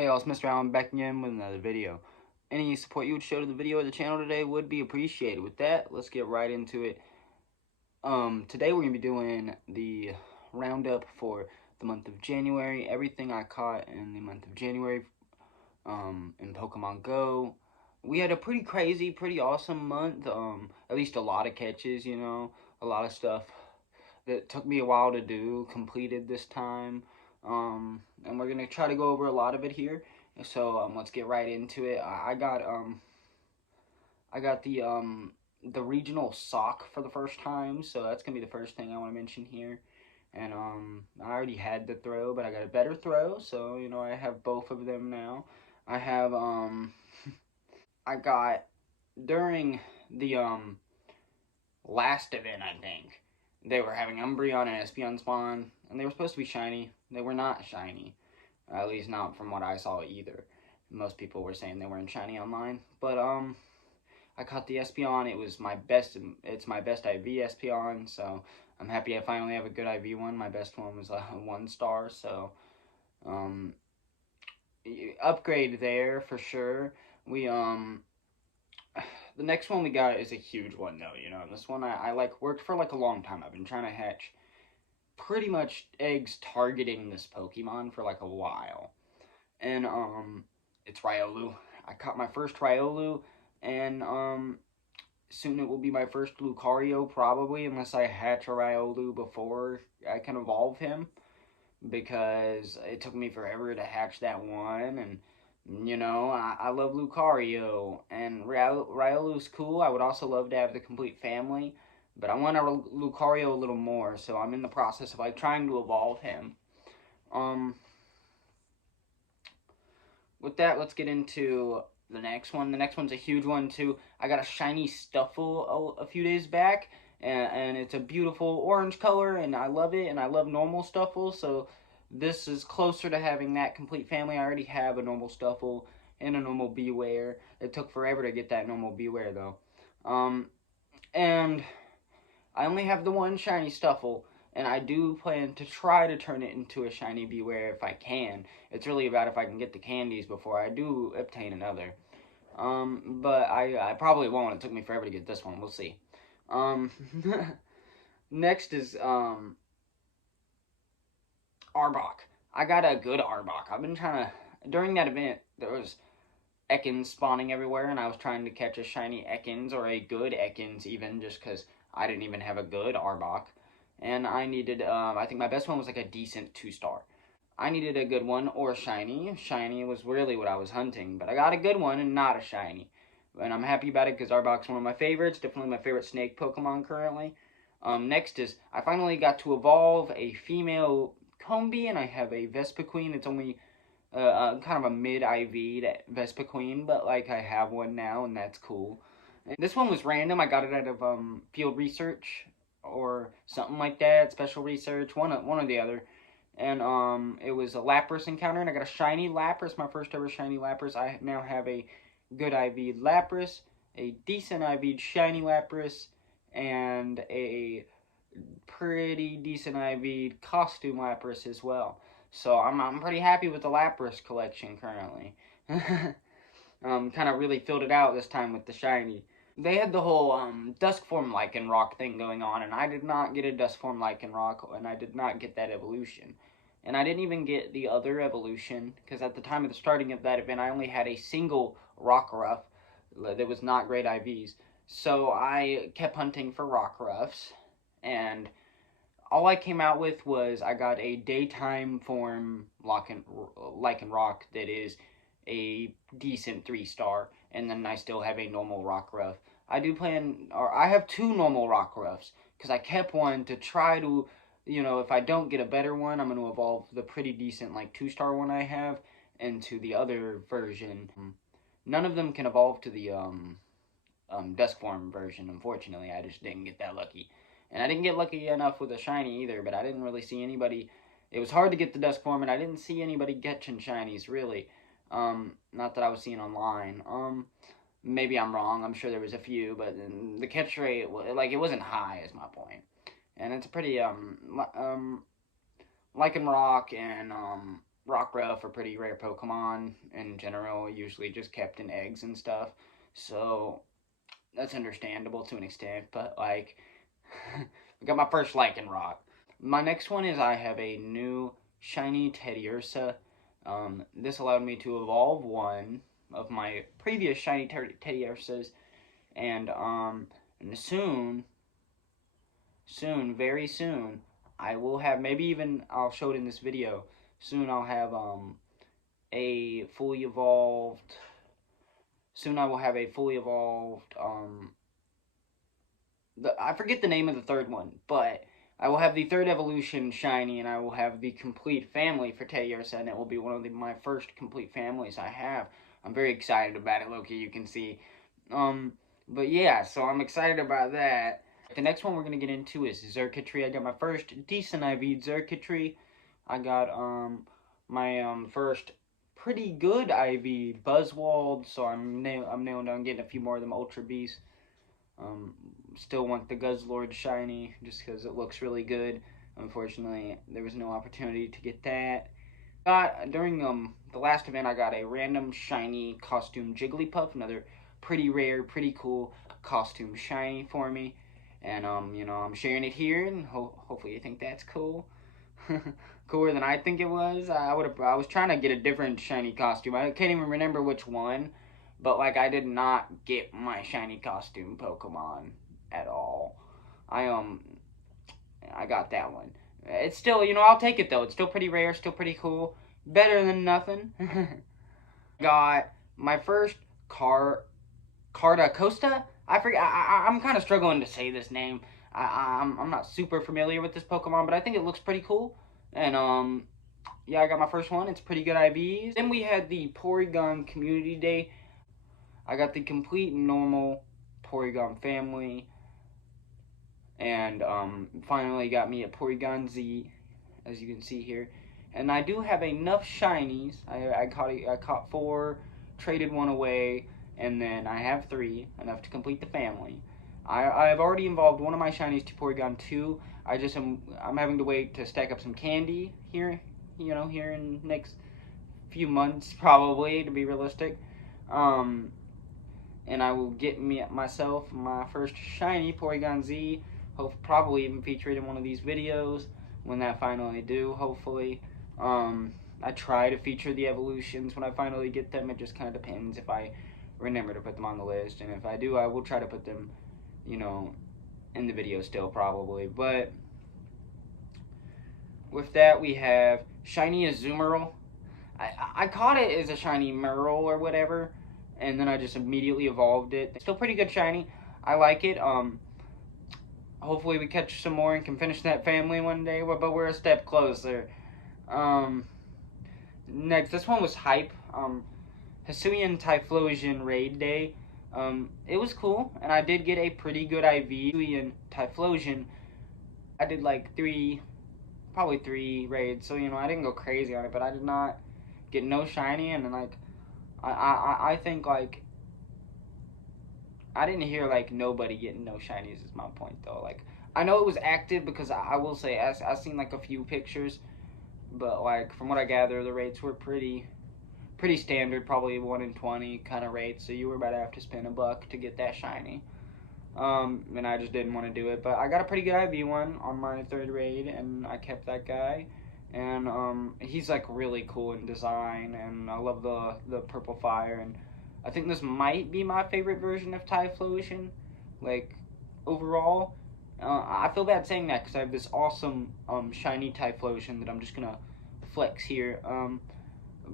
Hey all, it's Mr. Allen back again with another video. Any support you would show to the video or the channel today would be appreciated. With that, let's get right into it. Today we're going to be doing the roundup for the month of January. Everything I caught in the month of January in Pokemon GO. We had a pretty crazy, pretty awesome month. At least a lot of catches, a lot of stuff that took me a while to do, completed this time. And we're gonna try to go over a lot of it here. So let's get right into it. I got the regional sock for the first time, so that's gonna be the first thing I want to mention here. And I already had the throw, but I got a better throw, so I have both of them now. I have I got during the last event, I think. They were having Umbreon and Espeon spawn, and they were supposed to be shiny. They were not shiny. At least not from what I saw either. Most people were saying they weren't shiny online. But, I caught the Espeon. It's my best IV Espeon, so I'm happy I finally have a good IV one. My best one was a 1-star, so, um, upgrade there for sure. The next one we got is a huge one though. This one I like worked for like a long time. I've been trying to hatch pretty much eggs targeting this Pokemon for like a while, and it's Riolu. I caught my first Riolu, and soon it will be my first Lucario probably, unless I hatch a Riolu before I can evolve him, because it took me forever to hatch that one, and I love Lucario, and Riolu's cool. I would also love to have the complete family, but I want a Lucario a little more, so I'm in the process of like trying to evolve him. Um, with that, let's get into the next one. The next one's a huge one too. I got a shiny Stuffle a few days back, and it's a beautiful orange color, and I love it, and I love normal Stuffle, so this is closer to having that complete family. I already have a normal Stuffle and a normal Beware. It took forever to get that normal Beware though. And I only have the one shiny Stuffle, and I do plan to try to turn it into a shiny Beware if I can. It's really about if I can get the candies before I do obtain another. But I probably won't. It took me forever to get this one. We'll see. Um, next is Arbok. I got a good Arbok. I've been trying to. During that event, there was Ekans spawning everywhere, and I was trying to catch a shiny Ekans or a good Ekans, even just because I didn't even have a good Arbok. And I needed, I think my best one was like a decent 2-star. I needed a good one or a shiny. Shiny was really what I was hunting, but I got a good one and not a shiny. And I'm happy about it because Arbok's one of my favorites, definitely my favorite snake Pokemon currently. Next is, I finally got to evolve a female Combi, and I have a Vespiquen. It's only kind of a mid-IV Vespiquen, but like I have one now, and that's cool. And this one was random. I got it out of field research or something like that, special research, one or the other. And it was a Lapras encounter, and I got a shiny Lapras, my first ever shiny Lapras. I now have a good IV Lapras, a decent IV shiny Lapras, and a pretty decent IV costume Lapras as well. So I'm pretty happy with the Lapras collection currently. Kind of really filled it out this time with the shiny. They had the whole Dusk Form Lycanroc thing going on, and I did not get a Dusk Form Lycanroc, and I did not get that evolution. And I didn't even get the other evolution, because at the time of the starting of that event, I only had a single Rockruff that was not great IVs. So I kept hunting for Rockruffs, and all I came out with was I got a daytime form Lycanroc that is a decent 3-star, and then I still have a normal Rockruff. I have 2 normal Rockruffs, because I kept one to try to, if I don't get a better one, I'm going to evolve the pretty decent, like, 2-star one I have into the other version. None of them can evolve to the, Dusk Form version, unfortunately. I just didn't get that lucky. And I didn't get lucky enough with a shiny either, but I didn't really see anybody. It was hard to get the Dusk Form, and I didn't see anybody catching shinies, really. Not that I was seeing online. Maybe I'm wrong. I'm sure there was a few, but the catch rate, like, it wasn't high, is my point. And it's a pretty, Lycanroc and, Rockruff are pretty rare Pokemon in general, usually just kept in eggs and stuff. So that's understandable to an extent, but like, I got my first Lycanroc. My next one is I have a new shiny Teddiursa. This allowed me to evolve one of my previous shiny Teddiursas, and soon, very soon, I will have, maybe even I'll show it in this video. Soon I'll have a fully evolved. Soon I will have a fully evolved. I forget the name of the third one, but I will have the third evolution shiny, and I will have the complete family for Teddiursa, and it will be one of my first complete families I have. I'm very excited about it, Loki. You can see. But yeah, so I'm excited about that. The next one we're gonna get into is Xurkitree. I got my first decent IV Xurkitree. I got my first pretty good IV Buzzwald, so I'm nailing down getting a few more of them Ultra Beasts. Still want the Guzzlord shiny just because it looks really good. Unfortunately, there was no opportunity to get that. During the last event, I got a random shiny costume Jigglypuff, another pretty rare, pretty cool costume shiny for me. And you know, I'm sharing it here, and hopefully you think that's cool. Cooler than I think it was. I was trying to get a different shiny costume. I can't even remember which one, but like I did not get my shiny costume Pokemon at all. I got that one. It's still, you know, I'll take it though. It's still pretty rare, still pretty cool. Better than nothing. Got my first Carda Costa. I forget. I'm kind of struggling to say this name. I'm not super familiar with this Pokemon, but I think it looks pretty cool. And yeah, I got my first one. It's pretty good IVs. Then we had the Porygon Community Day. I got the complete normal Porygon family, and finally got me a Porygon Z, as you can see here. And I do have enough shinies. I caught 4, traded 1 away, and then I have 3, enough to complete the family. I've already evolved one of my shinies to Porygon 2. I'm having to wait to stack up some candy here, you know, here in the next few months probably, to be realistic. And I will get myself my first shiny Porygon Z. Probably even feature it in one of these videos when that finally do, hopefully. I try to feature the evolutions when I finally get them. It just kind of depends if I remember to put them on the list, and if I do, I will try to put them, you know, in the video still probably. But with that, we have shiny Azumarill. I caught it as a shiny Merle or whatever, and then I just immediately evolved it. Still pretty good shiny. I like it. Hopefully we catch some more and can finish that family one day, but we're a step closer. Next, this one was hype. Hisuian Typhlosion Raid Day. It was cool, and I did get a pretty good IV Hisuian Typhlosion. I did like probably 3 raids, so you know, I didn't go crazy on it, but I did not get no shiny, and then like, I think like, I didn't hear like nobody getting no shinies is my point though. Like, I know it was active because I will say I seen like a few pictures, but like from what I gather, the rates were pretty standard, probably 1 in 20 kind of rates. So you were about to have to spend $1 to get that shiny. And I just didn't want to do it, but I got a pretty good IV one on my 3rd raid, and I kept that guy. And he's like really cool in design, and I love the purple fire, and I think this might be my favorite version of Typhlosion, like, overall. I feel bad saying that because I have this awesome shiny Typhlosion that I'm just gonna flex here.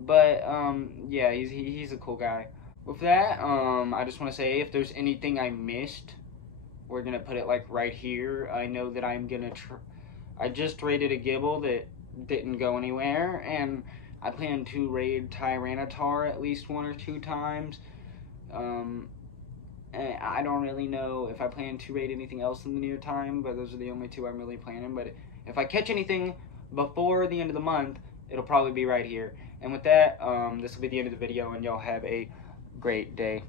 Yeah, he's a cool guy. With that, I just want to say, if there's anything I missed, we're gonna put it like right here. I know that I'm gonna I just raided a Gibble that didn't go anywhere, and I plan to raid Tyranitar at least 1 or 2 times. And I don't really know if I plan to raid anything else in the near time, but those are the only 2 I'm really planning. But if I catch anything before the end of the month, it'll probably be right here. And with that, this will be the end of the video, and y'all have a great day.